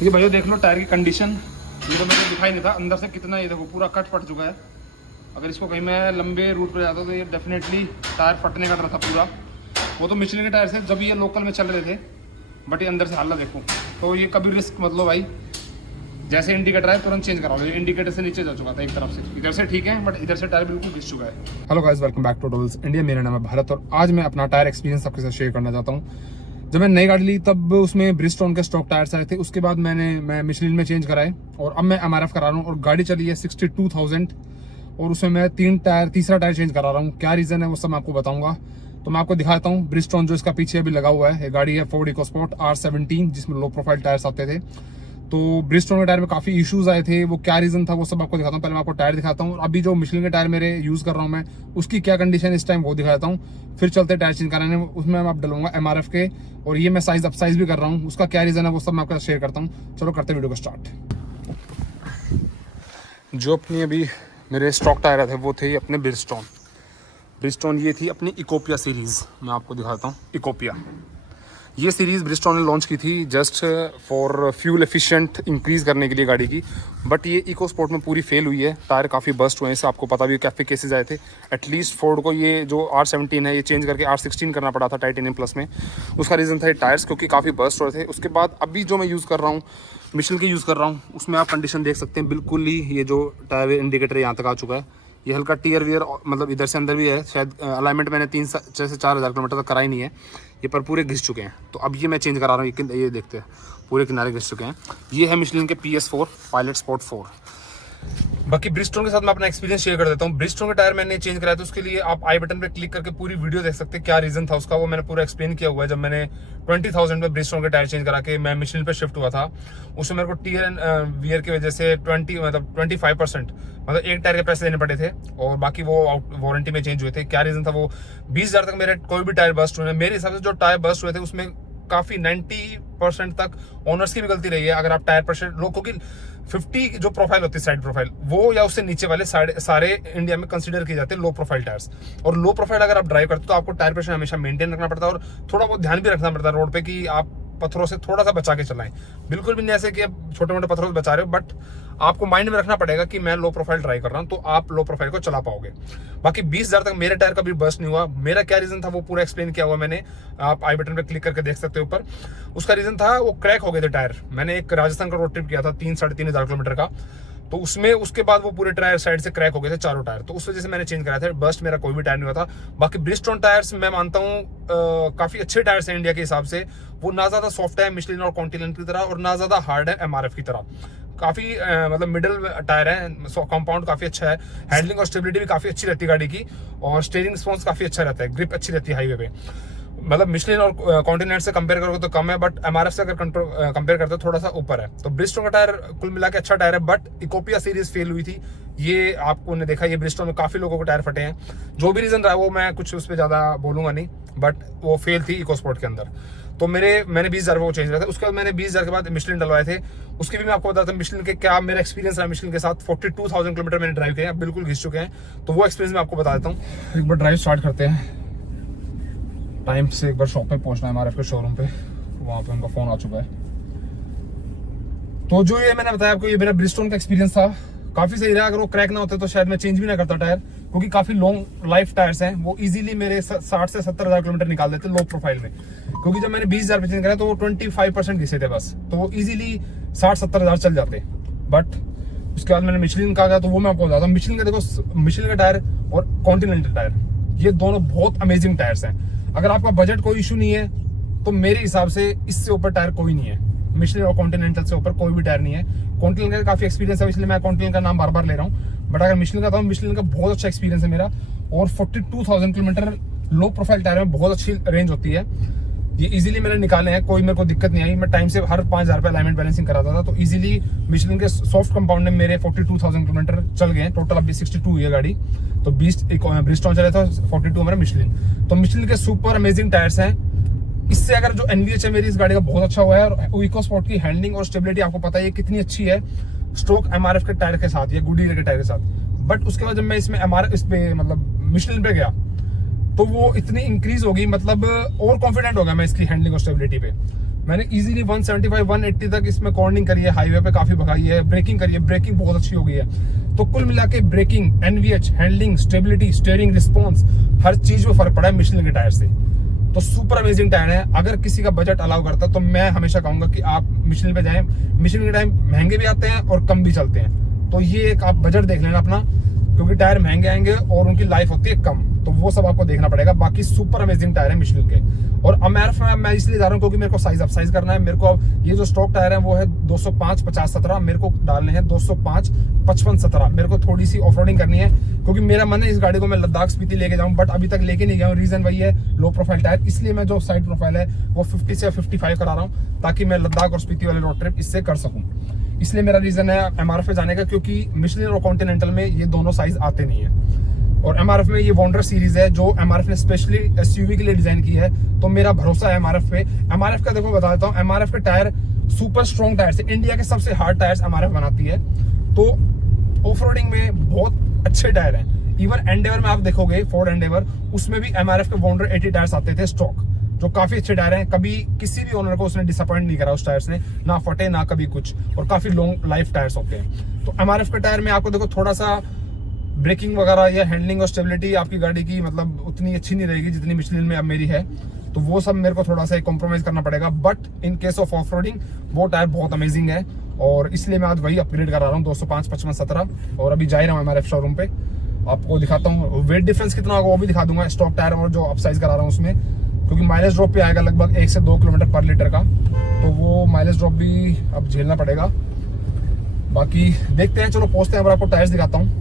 ये भाइयों देख लो टायर की कंडीशन, ये तो मेरे दिखाई नहीं था अंदर से कितना, ये देखो पूरा कट फट चुका है। अगर इसको कहीं मैं लंबे रूट पर जाता तो ये डेफिनेटली टायर फटने का डर था पूरा। वो तो मिचलिन के टायर से जब ये लोकल में चल रहे थे, बट ये अंदर से हालत देखो। तो ये कभी रिस्क मत लो भाई, जैसे इंडिकेटर है तुरंत चेंज कराओ। इंडिकेटर से नीचे जा चुका था एक तरफ से, इधर से ठीक है बट इधर से टायर बिल्कुल घिस चुका है। Hello guys, welcome back to Totals India. मेरा नाम है भारत और आज मैं अपना टायर एक्सपीरियंस आपके साथ शेयर करना चाहता हूँ। जब मैंने नई गाड़ी ली तब उसमें ब्रिजस्टोन के स्टॉक टायर्स आए थे, उसके बाद मैं मिशलिन में चेंज कराए और अब मैं MRF करा रहा हूँ और गाड़ी चली है 62,000 और उसमें मैं तीसरा टायर चेंज करा रहा हूँ। क्या रीज़न है वो सब मैं आपको बताऊंगा। तो मैं आपको दिखाता हूँ ब्रिजस्टोन जो इसका पीछे अभी लगा हुआ है। ये गाड़ी है फोर्ड इकोस्पोर्ट R17 जिसमें लो प्रोफाइल टायर्स आते थे। तो ब्रिजस्टोन के टायर में काफ़ी इश्यूज आए थे, वो क्या रीज़न था वो सब आपको दिखाता हूँ। पहले मैं आपको टायर दिखाता हूँ और अभी जो मिशलिन के टायर मेरे यूज़ कर रहा हूँ मैं, उसकी क्या कंडीशन इस टाइम वो दिखाता हूँ। फिर चलते टायर चेंज कराने, उसमें मैं आप डलूंगा MRF के और ये मैं साइज अपसाइज भी कर रहा हूँ, उसका क्या रीज़न है वो सब मैं आपके साथ शेयर करता हूँ। चलो करते वीडियो को स्टार्ट। जो अपनी अभी मेरे स्टॉक टायर थे वो थे अपने ब्रिजस्टोन ये थी अपनी इकोपिया सीरीज़। मैं आपको दिखाता हूँ इकोपिया। ये सीरीज़ ब्रिजस्टोन ने लॉन्च की थी just for fuel efficient increase करने के लिए गाड़ी की, बट ये इको स्पोर्ट में पूरी फेल हुई है। टायर काफ़ी बस्ट हुए हैं, इससे आपको पता भी, कैफे केसेस आए थे। एटलीस्ट फोर्ड को ये जो R17 है ये चेंज करके R16 करना पड़ा था टाइटेनियम प्लस में। उसका रीज़न था ये टायर्स, क्योंकि काफ़ी बस्ट हो रहे थे। उसके बाद अभी जो मैं यूज़ कर रहा हूँ, मिशेल के यूज़ कर रहा हूँ, उसमें आप कंडीशन देख सकते हैं बिल्कुल ही। ये जो टायर इंडिकेटर यहाँ तक आ चुका है, ये हल्का टीयर वियर मतलब इधर से अंदर भी है। शायद अलाइनमेंट मैंने 3 से 4 हज़ार किलोमीटर तक कराई नहीं है, ये पर पूरे घिस चुके हैं। तो अब ये मैं चेंज करा रहा हूँ। ये देखते हैं पूरे किनारे घिस चुके हैं। ये है मिशेलिन के PS4 पायलट स्पोर्ट 4। बाकी ब्रिजस्टोन के साथ मैं अपना एक्सपीरियंस शेयर कर देता हूँ। ब्रिजस्टोन के टायर मैंने चेंज कराया था, उसके लिए आप आई बटन पे क्लिक करके पूरी वीडियो देख सकते हैं। क्या रीजन था उसका वो मैंने पूरा एक्सप्लेन किया हुआ है। जब मैंने 20,000 में ब्रिजस्टोन के टायर चेंज करा के मैं मिशेलिन पे शिफ्ट हुआ था, उसमें मेरे को टीयर एंड वियर की वजह से 25% मतलब एक टायर के पैसे देने पड़े थे और बाकी वो वारंटी में चेंज हुए थे। क्या रीजन था वो, 20,000 तक मेरे कोई भी टायर बस्ट हुए। मेरे हिसाब से जो टायर बस्ट हुए थे उसमें काफी 90% तक ओनर्स की भी गलती रही है। अगर आप टायर प्रेशर लो, क्योंकि 50 जो प्रोफाइल होती है साइड प्रोफाइल, वो या उससे नीचे वाले सारे इंडिया में कंसीडर किए जाते हैं लो प्रोफाइल टायर्स। और लो प्रोफाइल अगर आप ड्राइव करते हो तो आपको टायर प्रेशर हमेशा मेंटेन रखना पड़ता है और थोड़ा बहुत ध्यान भी रखना पड़ता है रोड पे कि आप पत्थरों से थोड़ा सा बचा के चलाएं। बिल्कुल भी नहीं ऐसे कि आप छोटे मोटे पत्थरों से बचा रहे हो, बट आपको माइंड में रखना पड़ेगा कि मैं लो प्रोफाइल ड्राइव कर रहा हूं, तो आप लो प्रोफाइल को चला पाओगे। बाकी 20,000 तक मेरे टायर कभी बस्ट नहीं हुआ। मेरा क्या रीजन था वो पूरा एक्सप्लेन किया हुआ मैंने, आप आई बटन पे क्लिक करके देख सकते हो ऊपर। उसका रीजन था वो क्रैक हो गए थे टायर। मैंने एक राजस्थान का रोड ट्रिप किया था 3-3.5 हज़ार किलोमीटर का, तो उसमें उसके बाद वो पूरे टायर साइड से क्रैक हो गए थे चारों टायर, तो उस वजह से मैंने चेंज कराया था। बस्ट मेरा कोई भी टायर नहीं हुआ था। बाकी ब्रिजस्टोन टायर्स मैं मानता हूँ काफी अच्छे टायर्स हैं इंडिया के हिसाब से। वो ना ज्यादा सॉफ्ट है मिशेलिन और कॉन्टिनेंटल की तरह और ना ज्यादा हार्ड है MRF की तरह। काफी मतलब मिडिल टायर है, कंपाउंड काफी अच्छा है। हैंडलिंग और स्टेबिलिटी भी काफी अच्छी रहती है गाड़ी की और स्टीयरिंग रिस्पॉन्स काफी अच्छा रहता है, ग्रिप अच्छी रहती है हाईवे पे। मतलब मिशेलिन और कॉन्टिनेंट से कंपेयर करोगे तो कम है, बट MRF से अगर कंपेयर करते हो थोड़ा सा ऊपर है। तो ब्रिजस्टोन का टायर कुल मिला के अच्छा टायर है, बट इकोपिया सीरीज फेल हुई थी। ये आपको ने देखा, ये ब्रिजस्टोन में काफी लोगों को टायर फटे हैं। जो भी रीजन रहा वो मैं कुछ उस पर ज्यादा बोलूंगा नहीं, बट वो फेल थी इकोस्पोर्ट के अंदर। तो मैंने 20,000 वो चेंज किया था। उसके बाद मैंने 20,000 के बाद मिशेलिन डलवाए थे। उसके भी मैं आपको बताता हूँ मिशेलिन के क्या मेरा एक्सपीरियंस रहा मिशेलिन के साथ। 42,000 किलोमीटर मैंने ड्राइव किया, बिल्कुल घिस चुके हैं, तो वो एक्सपीरियंस मैं आपको बता देता हूँ। एक बार ड्राइव स्टार्ट करते हैं। टाइम से एक बार शॉप पे पहुंचना है MRF के शोरूम पे, वहाँ पे उनका फोन आ चुका है। तो जो ये मैंने बताया आपको, ये मेरा ब्रिजस्टोन का एक्सपीरियंस था, काफी सही रहा। अगर वो क्रैक ना होते तो शायद मैं चेंज भी ना करता टायर, क्योंकि काफी लॉन्ग लाइफ टायर्स हैं। वो इजीली मेरे 60 से 70 हज़ार किलोमीटर निकाल देते लो प्रोफाइल में। क्योंकि जब मैंने 20,000 पे चेंज कराया तो वो 25% घिसे थे बस, तो वो इजीली 60-70 हज़ार चल जाते। बट उसके बाद मैंने मिशेलिन का गया, तो वो मैं आपको बताता हूँ। मिशेलिन का देखो, मिशेलिन का टायर और कॉन्टिनेंटल टायर, ये दोनों बहुत अमेजिंग टायर्स हैं। अगर आपका बजट कोई इशू नहीं है तो मेरे हिसाब से इससे ऊपर टायर कोई नहीं है। मिशेलिन और कॉन्टिनेंटल से ऊपर कोई भी टायर नहीं है। कॉन्टिनेंटल का काफी एक्सपीरियंस है, इसलिए मैं कॉन्टिनेंटल का नाम बार बार ले रहा हूँ। बट अगर मिशेलिन का था, मिशेलिन का बहुत अच्छा एक्सपीरियंस है मेरा। और 42,000 किलोमीटर लो प्रोफाइल टायर में बहुत अच्छी रेंज होती है। ये इजीली मैंने निकाले हैं, कोई मेरे को दिक्कत नहीं आई। मैं टाइम से हर 5,000 पे अलाइनमेंट बैलेंसिंग कराता था, तो इजीली मिशेलिन के सॉफ्ट कंपाउंड में मेरे 42,000 किलोमीटर चल गए। टोटल अभी 62 हुई है गाड़ी, तो 20 ब्रिजस्टोन चले तो 42 हमारा मिशेलिन। तो मिशेलिन के सुपर अमेजिंग टायर्स हैं। इससे अगर जो NVH है मेरी इस गाड़ी का बहुत अच्छा हुआ है। और इकोस्पोर्ट की हैंडलिंग और स्टेबिलिटी आपको पता है कितनी अच्छी है स्ट्रोक MRF के टायर के साथ या गुडीयर के टायर के साथ। बट उसके बाद जब मैं इसमें इस पे मतलब मिशेलिन पे गया तो वो इतनी इंक्रीज हो गई, मतलब और कॉन्फिडेंट हो गया मैं इसकी हैंडलिंग और स्टेबिलिटी पे। मैंने इजीली 175 180 तक इसमें कॉर्निंग करी है, हाईवे पे काफी भगाई है, ब्रेकिंग करी है, ब्रेकिंग बहुत अच्छी हो गई है। तो कुल मिला के braking, NVH, handling, stability, steering, response, हर चीज में फर्क पड़ा है मिशेलिन के टायर से। तो सुपर अमेजिंग टायर है। अगर किसी का बजट अलाउ करता है तो मैं हमेशा कहूंगा कि आप मिशेलिन पे जाएं। मिशेलिन के टायर महंगे भी आते हैं और कम भी चलते हैं, तो ये एक आप बजट देख लेना अपना, क्योंकि टायर महंगे आएंगे और उनकी लाइफ होती है कम, तो वो सब आपको देखना पड़ेगा। बाकी सुपर अमेजिंग टायर है मिशेलिन के। और एमआरएफ में मैं इसलिए जा रहा हूँ क्योंकि मेरे को साइज अप साइज करना है। मेरे को अब ये जो स्टॉक टायर है वो है 205 50 17, मेरे को डालने हैं 205 55 17। मेरे को थोड़ी सी ऑफरोडिंग करनी है क्योंकि मेरा मन है इस गाड़ी को मैं लद्दाख स्पीति लेके जाऊं, बट अभी तक लेके नहीं गया हूँ। रीजन वही है, लो प्रोफाइल टायर, इसलिए मैं जो साइड प्रोफाइल है वो 50 से 55 करा रहा हूँ, ताकि मैं लद्दाख और स्पीति वाले रोड ट्रिप इससे कर सकूँ। इसलिए मेरा रीजन है एमआरएफ पे जाने का, क्योंकि मिशेलिन और कॉन्टिनेंटल में ये दोनों साइज आते नहीं है। और एमआरएफ में ये वॉन्डर सीरीज है जो एमआरएफ ने स्पेशली एसयूवी के लिए डिजाइन की है, तो मेरा भरोसा है एमआरएफ पे। एमआरएफ का देखो बता देता हूँ, एमआरएफ के टायर सुपर स्ट्रॉन्ग टायर है, इंडिया के सबसे हार्ड टायर्स एमआरएफ बनाती है। तो ऑफरोडिंग में बहुत अच्छे टायर हैं। इवन एंडेवर में आप देखोगे, फोर्ड एंडेवर, उसमें भी एमआरएफ के वॉन्डर 80 टायर्स आते थे स्टॉक, जो काफी अच्छे टायर हैं। कभी किसी भी ओनर को उसने डिसअपॉइंट नहीं करा उस टायर्स ने, ना फटे ना कभी कुछ, और काफी लॉन्ग लाइफ टायर्स होते हैं। तो एमआरएफ के टायर में आपको देखो थोड़ा सा ब्रेकिंग वगैरह या हैंडलिंग और स्टेबिलिटी आपकी गाड़ी की मतलब उतनी अच्छी नहीं रहेगी जितनी मिशेलिन में अब मेरी है, तो वो सब मेरे को थोड़ा सा कॉम्प्रोमाइज करना पड़ेगा। But in case of off roading वो टायर बहुत अमेजिंग है, और इसलिए मैं आज वही अपग्रेड करा रहा हूँ 205 55 17। और अभी जा ही रहा हूँ एमआरएफ शोरूम पे, आपको दिखाता हूँ वेट डिफरेंस कितना होगा वो भी दिखा दूंगा स्टॉक टायर और जो अपसाइज करा रहा हूँ उसमें, क्योंकि माइलेज ड्रॉप पे आएगा लगभग 1 से 2 किलोमीटर पर लीटर का, तो वो माइलेज ड्रॉप भी अब झेलना पड़ेगा। बाकी देखते हैं, चलो पहुंचते हैं, आपको टायर्स दिखाता हूँ।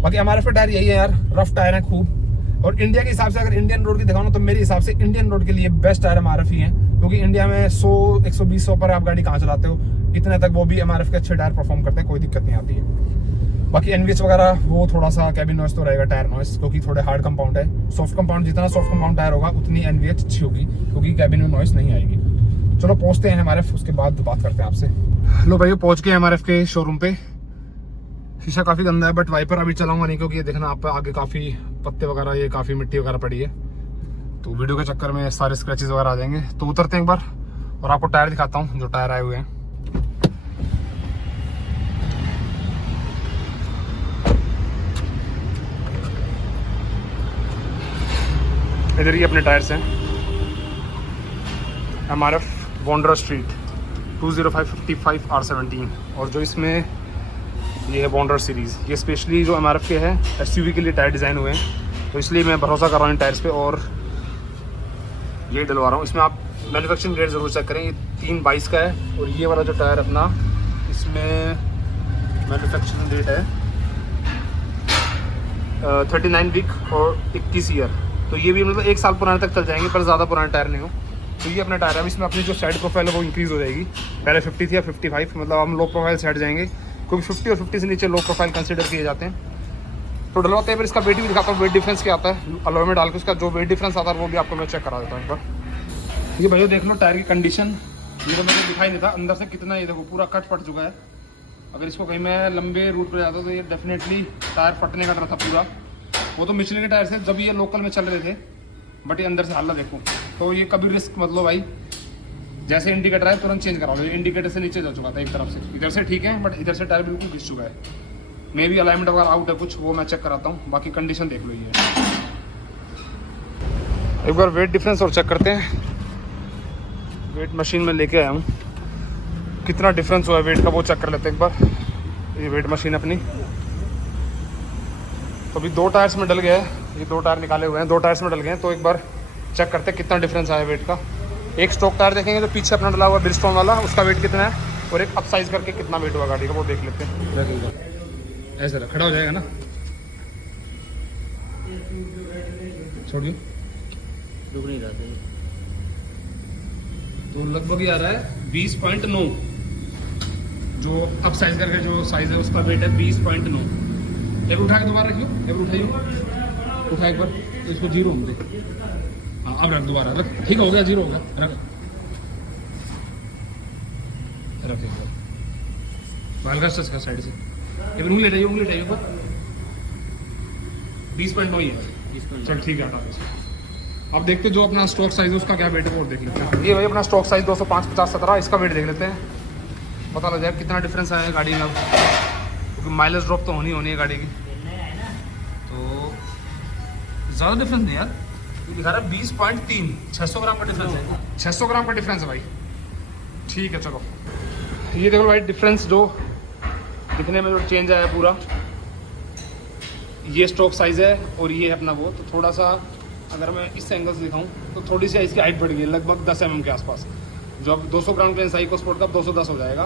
बाकी एमआरएफ के टायर यही है यार, रफ टायर है खूब। और इंडिया के हिसाब से अगर इंडियन रोड की दिखाऊं तो मेरे हिसाब से इंडियन रोड के लिए बेस्ट टायर एमआरएफ ही है, क्योंकि इंडिया में 100 120 100 पर आप गाड़ी कहाँ चलाते हो, इतने तक वो भी एमआरएफ के अच्छे टायर परफॉर्म करते हैं, कोई दिक्कत नहीं आती है। बाकी एनवीएच वगैरह वो थोड़ा सा कैबिन नॉइस तो रहेगा, टायर नॉइस, क्योंकि थोड़े हार्ड कंपाउंड है। सॉफ्ट कंपाउंड, जितना सॉफ्ट कंपाउंड टायर होगा उतनी एनवीएच अच्छी होगी, क्योंकि कैबिन में नॉइस नहीं आएगी। चलो पहुंचते हैं एमआरएफ, उसके बाद बात करते हैं आपसे। लो भाई पहुंच गए एमआरएफ के शोरूम पे। शीशा काफी गंदा है, बट वाइपर अभी चलाऊंगा नहीं, क्योंकि ये देखना आप आगे काफी पत्ते वगैरह, ये काफी मिट्टी वगैरह पड़ी है, तो वीडियो के चक्कर में सारे स्क्रैचेस वगैरह आ जाएंगे। तो उतरते हैं एक बार और आपको टायर दिखाता हूँ जो टायर आए हुए हैं। इधर ही अपने टायर्स हैं, एमआरएफ वॉन्डर स्ट्रीट 205 55 R17, और जो इसमें ये है वॉन्डर सीरीज़, ये स्पेशली जो एमआरएफ के है एसयूवी के लिए टायर डिज़ाइन हुए हैं, तो इसलिए मैं भरोसा कर रहा हूँ इन टायर्स पे और ये डलवा रहा हूँ। इसमें आप मैन्युफैक्चरिंग रेट ज़रूर चेक करें, ये 322 का है, और ये वाला जो टायर अपना इसमें मैन्युफैक्चरिंग रेट है 39 वीक और 21 ईयर, तो ये भी मतलब 1 साल पुराने तक चल जाएंगे, पर ज़्यादा पुराने टायर नहीं हो। तो ये अपना टायर है, इसमें अपनी जो साइड प्रोफाइल है वो इंक्रीज़ हो जाएगी, पहले 50 थी या 55, मतलब हम लो प्रोफाइल से हट जाएंगे, क्योंकि 50 और 50 से नीचे लो प्रोफाइल कंसीडर किए जाते हैं। तो डलवाते हैं, फिर इसका वेट भी दिखाता हूँ, वेट डिफरेंस क्या आता है अलॉय में डाल के, उसका जो वेट डिफरेंस आता है वो भी आपको मैं चेक करा देता हूँ एक बार। ये भैया देख लो टायर की कंडीशन, ये तो मेरे को दिखाई नहीं था अंदर से कितना, ये देखो पूरा कट फट चुका है। अगर इसको कहीं मैं लंबे रूट पर जाता तो ये डेफिनेटली टायर फटने का डर था पूरा। वो तो मिशेलिन के टायर थे जब ये लोकल में चल रहे थे, बट ये अंदर से हालत देखो, तो ये कभी रिस्क मत लो भाई। जैसे इंडिकेटर है तुरंत चेंज कराओ, इंडिकेटर से नीचे जा चुका था एक तरफ से, इधर से ठीक है, बट इधर से टायर बिल्कुल घिस चुका है। मे भी अलाइनमेंट वगैरह आउट है कुछ, वो मैं चेक कराता हूँ। बाकी कंडीशन देख लो ये। एक बार वेट डिफरेंस और चेक करते हैं। वेट मशीन में लेके आया हूँ, कितना डिफरेंस हुआ है वेट का वो चेक कर लेते हैं एक बार। ये वेट मशीन अपनी, तो अभी 2 टायर्स में डल गया है, ये 2 टायर निकाले हुए हैं, 2 टायर्स में डल गए हैं, तो एक बार चेक करते हैं कितना डिफरेंस आया वेट का। एक स्टॉक टायर देखेंगे तो पीछे अपना डला हुआ ब्रिजस्टोन वाला, उसका वेट कितना है, और एक अपसाइज करके कितना वेट हुआ गाड़ी का वो देख लेते हैं। ऐसे खड़ा हो जाएगा ना, छोड़िए, रुक नहीं रहा था, तो लगभग ये आ रहा है 20.9, जो अपसाइज करके जो साइज है उसका वेट है 20.9। एक उठा के दोबारा रखियो, एक उठाइयो, उठा एक बार, तो इसको 0 होंगे। हाँ अब रख, दोबारा रख, ठीक हो गया, 0 हो गया, रख रख एक बार, हल्का स्ट्रेच कर साइड से, एक उंगली हटाइए, उंगली हटाइए ऊपर, 20.9 ही है, चल ठीक है हटा दो। अब देखते जो अपना स्टॉक साइज है उसका क्या वेट है वो देख लेते हैं। ये भाई अपना स्टॉक साइज 205, 50, 17, इसका वेट देख लेते हैं, पता लग जाएगा कितना डिफरेंस आया है गाड़ी में अब, क्योंकि माइलेज ड्रॉप तो होनी है गाड़ी की। तो ज़्यादा डिफरेंस नहीं यार, दिखा रहा है 20.3, 600 ग्राम का डिफरेंस है, 600 ग्राम का डिफरेंस है भाई। ठीक है चलो, ये देखो भाई डिफरेंस जो दिखने में जो चेंज आया पूरा, ये स्टॉक साइज़ है और ये है अपना वो। तो थोड़ा सा अगर मैं इस एंगल से दिखाऊं तो थोड़ी सी इसकी हाइट बढ़ गई है, लगभग 10 mm के आसपास। जो अब 200 ग्राम क्लेंस इको स्पोर्ट का 210 हो जाएगा,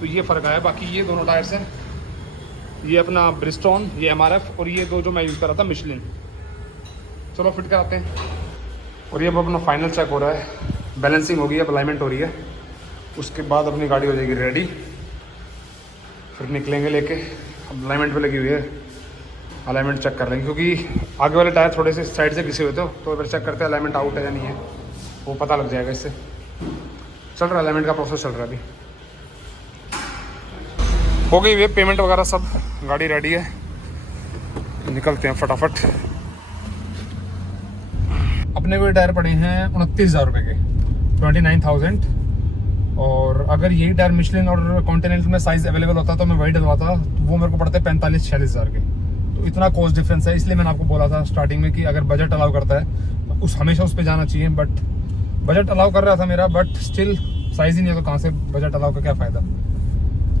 तो ये फ़र्क आया। बाकी ये दोनों टायर्स हैं, ये अपना ब्रिस्टॉन, ये MRF, और ये दो जो मैं यूज़ कर रहा था मिशलिन। चलो फिट कराते हैं। और ये अब अपना फाइनल चेक हो रहा है, बैलेंसिंग हो गई है, अलाइनमेंट हो रही है, उसके बाद अपनी गाड़ी हो जाएगी रेडी। फिर निकलेंगे लेके, अब अलाइनमेंट पे लगी हुई है, अलाइनमेंट चेक कर लेंगे, क्योंकि आगे वाले टायर थोड़े से साइड से घिसे हुए थे, तो अगर चेक करते हैं अलाइनमेंट आउट है या नहीं है, वो पता लग जाएगा इससे। चल रहा है अलाइनमेंट का प्रोसेस, चल रहा है अभी। हो गई हुई है पेमेंट वगैरह सब, गाड़ी रेडी है, निकलते हैं फटाफट। अपने को ये टायर पड़े हैं 29,000 रुपये के, 29,000। और अगर यही टायर मिशलिन और कॉन्टिनेंटल में साइज़ अवेलेबल होता तो मैं वही डलवाता, तो वो मेरे को पड़ते 45-46 हज़ार के। तो इतना कॉस्ट डिफरेंस है, इसलिए मैंने आपको बोला था स्टार्टिंग में कि अगर बजट अलाउ करता है तो हमेशा उस पर जाना चाहिए। बट बजट अलाउ कर रहा था मेरा, बट स्टिल साइज़ ही नहीं है, तो कहाँ से बजट अलाउ का क्या फ़ायदा।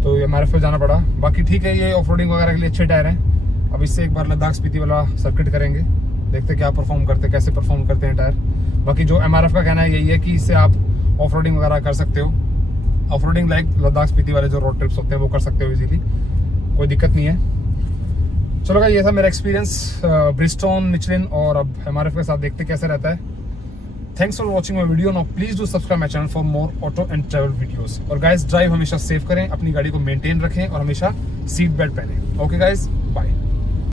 तो ये MRF पे जाना पड़ा। बाकी ठीक है, ये ऑफ रोडिंग वगैरह के लिए अच्छे टायर हैं। अब इससे एक बार लद्दाख स्पीति वाला सर्किट करेंगे, देखते क्या परफॉर्म करते, कैसे परफॉर्म करते हैं टायर। बाकी जो MRF का कहना है यही है कि इससे आप ऑफ रोडिंग वगैरह कर सकते हो, off roading like Ladakh Spiti वाले जो रोड ट्रिप्स होते हैं वो कर सकते हो इजीली, कोई दिक्कत नहीं है। चलो भाई, ये था मेरा एक्सपीरियंस ब्रिस्टॉन, मिशलिन और अब MRF के साथ, देखते कैसे रहता है। Thanks for watching my video. Now please do subscribe my channel for more auto and travel videos. और गाइस, ड्राइव हमेशा सेफ करें, अपनी गाड़ी को मेंटेन रखें और हमेशा सीट बेल्ट पहने। Okay guys.